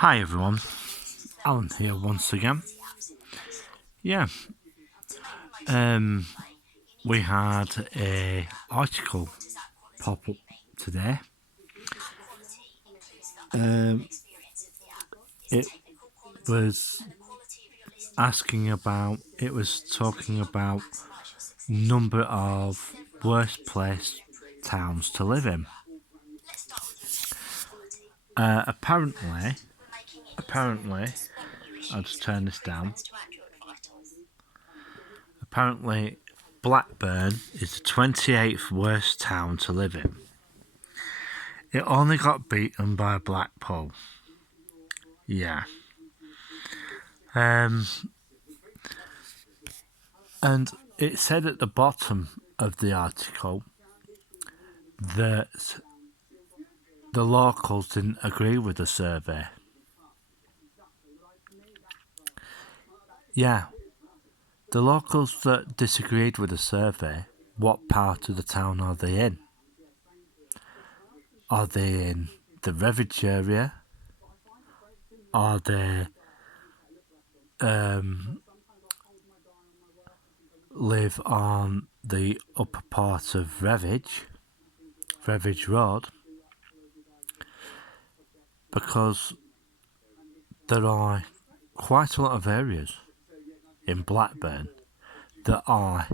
Hi everyone, Alan here once again. Yeah, we had a article pop up today. It was it was talking about number of worst place towns to live in. Apparently, I'll just turn this down. Apparently, Blackburn is the 28th worst town to live in. It only got beaten by Blackpool. Yeah. And it said at the bottom of the article that the locals didn't agree with the survey. Yeah, the locals that disagreed with the survey, what part of the town are they in? Are they in the Redditch area? Are they live on the upper part of Redditch Road? Because there are quite a lot of areas in Blackburn that are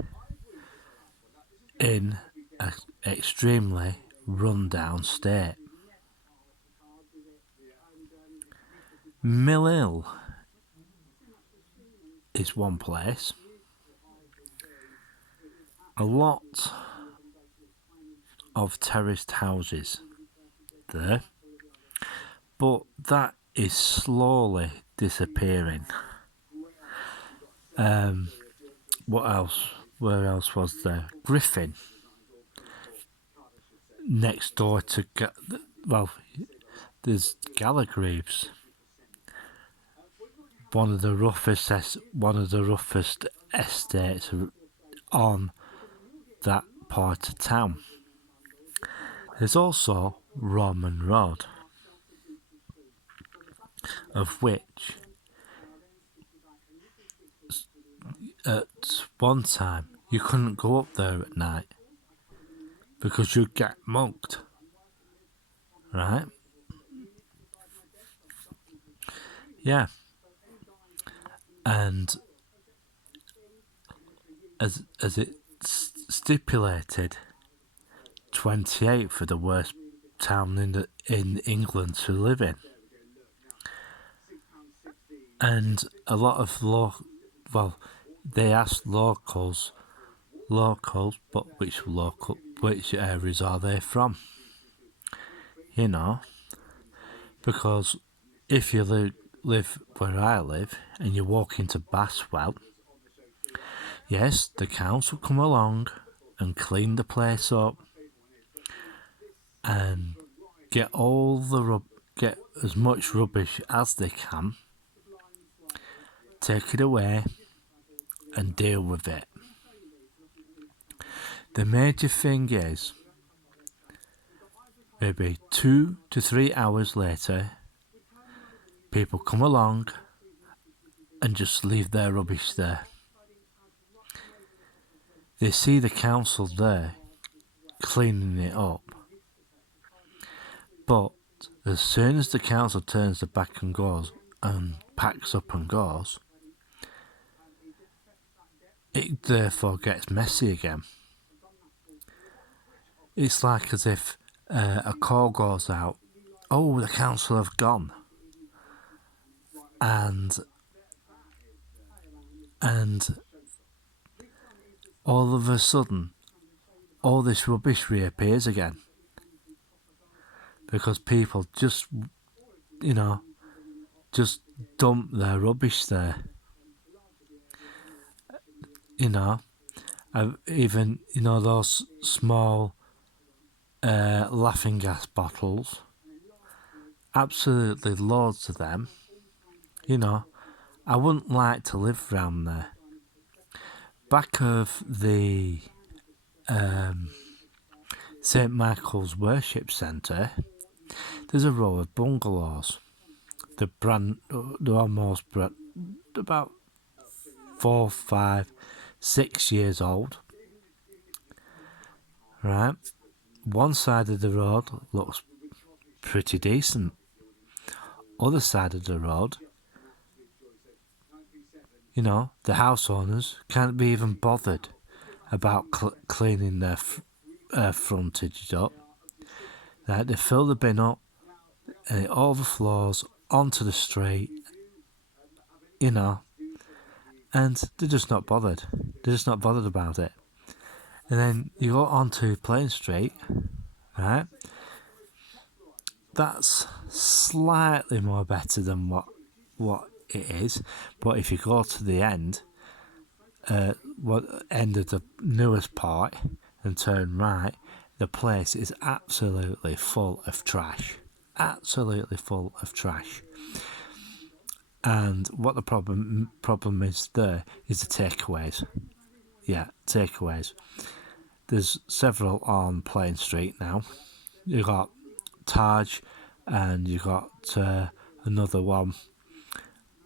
in an extremely run-down state. Mill Hill is one place. A lot of terraced houses there, but that is slowly disappearing. What else? Where else was there? Griffin, next door to there's Gallagreaves, one of the roughest estates on that part of town. There's also Roman Road, of which at one time you couldn't go up there at night because you'd get mugged, right? Yeah. And as it stipulated, 28 for the worst town in England to live in. And a lot of they asked locals, but which areas are they from? You know, because if you live where I live and you walk into Baswell, yes, the council come along and clean the place up and get get as much rubbish as they can, take it away and deal with it. The major thing is, maybe 2 to 3 hours later, people come along and just leave their rubbish there. They see the council there cleaning it up, but as soon as the council turns their back and goes and packs up and goes, it therefore gets messy again. It's like as if a call goes out, oh, the council have gone, and all of a sudden all this rubbish reappears again because people just dump their rubbish there. Even those small laughing gas bottles, absolutely loads of them. I wouldn't like to live round there. Back of the St Michael's Worship Centre, there's a row of bungalows they're almost about 4, 5, 6 years old, right? One side of the road looks pretty decent. Other side of the road, the house owners can't be even bothered about cleaning their frontage up. Right? They fill the bin up and it overflows onto the street, and they're just not bothered. They're just not bothered about it. And then you go onto Plain Street, right? That's slightly more better than what it is. But if you go to the end of the newest part and turn right, the place is absolutely full of trash. Absolutely full of trash. And what the problem is there is the takeaways. Yeah, takeaways. There's several on Plain Street now. You got Taj, and you got another one,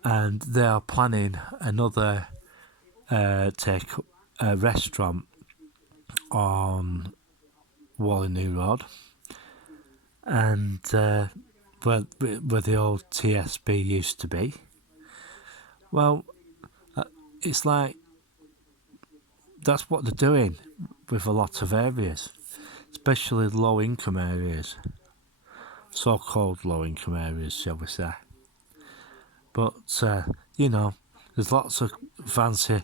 and they are planning another restaurant on Wallingham Road, and where the old TSB used to be. Well, it's like that's what they're doing with a lot of areas, especially low-income areas, so-called low-income areas, shall we say. But there's lots of fancy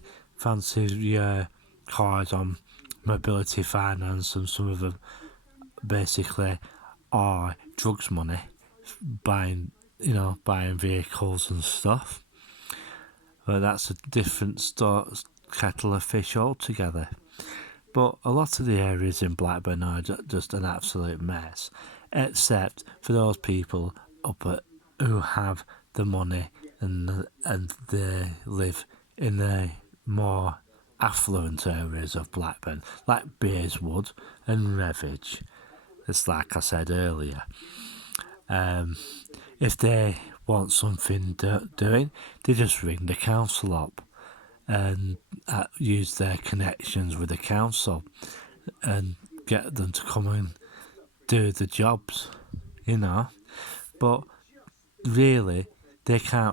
cars on Mobility Finance, and some of them basically are drugs money, buying vehicles and stuff. But that's a different kettle of fish altogether. But a lot of the areas in Blackburn are just an absolute mess, except for those people who have the money and they live in the more affluent areas of Blackburn, like Bayswood and Revage. It's like I said earlier. If they want something doing, they just ring the council up and use their connections with the council and get them to come and do the jobs, But really, they can't